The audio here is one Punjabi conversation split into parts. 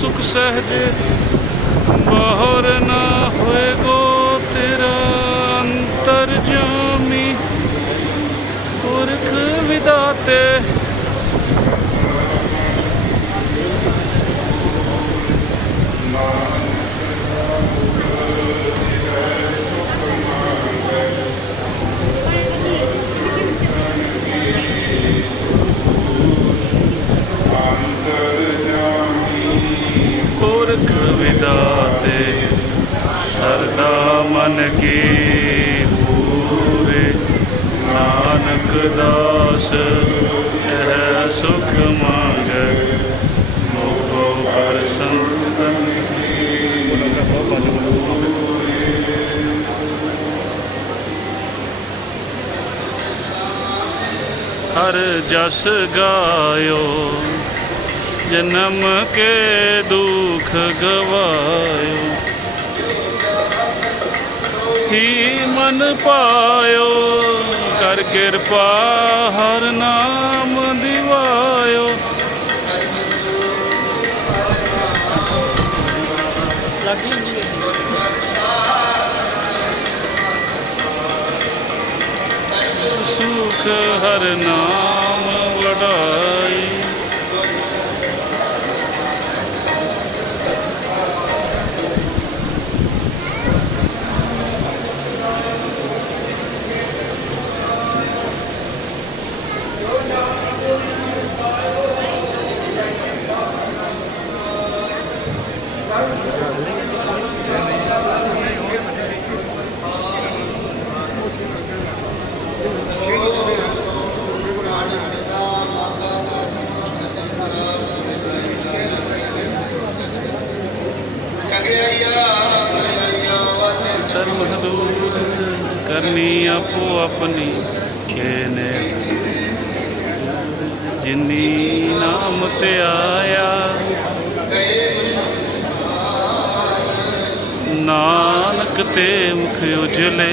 ਸੁਖ ਸਹਜੇ ਬਾਹਰ ਨਾ ਹੋਏ ਗੋ ਤੇਰਾ ਅੰਤਰ ਜਾਮੀ। ਪੁਰਖ ਵਿਦਾਤੇ ਪੁਰਖ ਵਿਦਾਤੇ ਸਰਦਾ ਮਨ ਕੀ ਪੂਰੇ ਨਾਨਕ ਦਾਸ ਇਹ ਸੁਖ ਮੰਗ ਮੋਕੋ ਕਰ ਸੰਤਨ ਹਰ ਜਸ ਗਾਇਓ ਜਨਮ ਕੇ ਦੁਖ ਗਵਾਇਓ। ਹੀ ਮਨ ਪਾਇਓ ਕਰ ਕਿਰਪਾ ਹਰ ਨਾਮ। ਕਰਨੀ ਆਪੋ ਆਪਣੀ ਕੇਨੇ ਜਿਨੀ ਨਾਮ ਤੇ ਆਇਆ ਨਾਨਕ ਤੇ ਮੁਖ ਉਜਲੇ।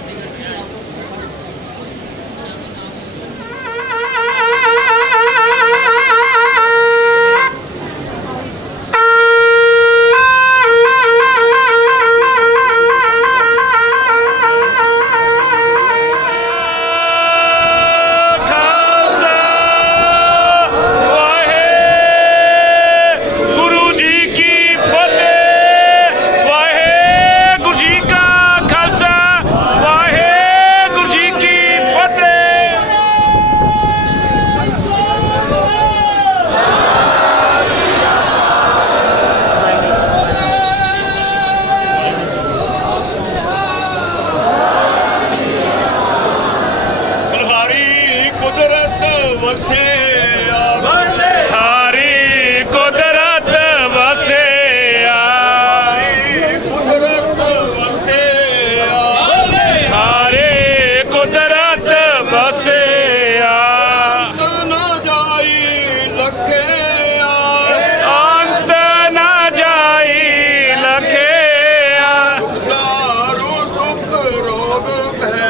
Alabama.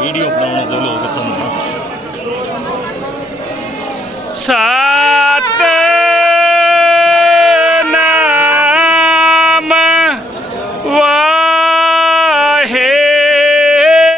வீடியோ பண்ணணும் எவ்வளோ ஒருத்தவங்க சார்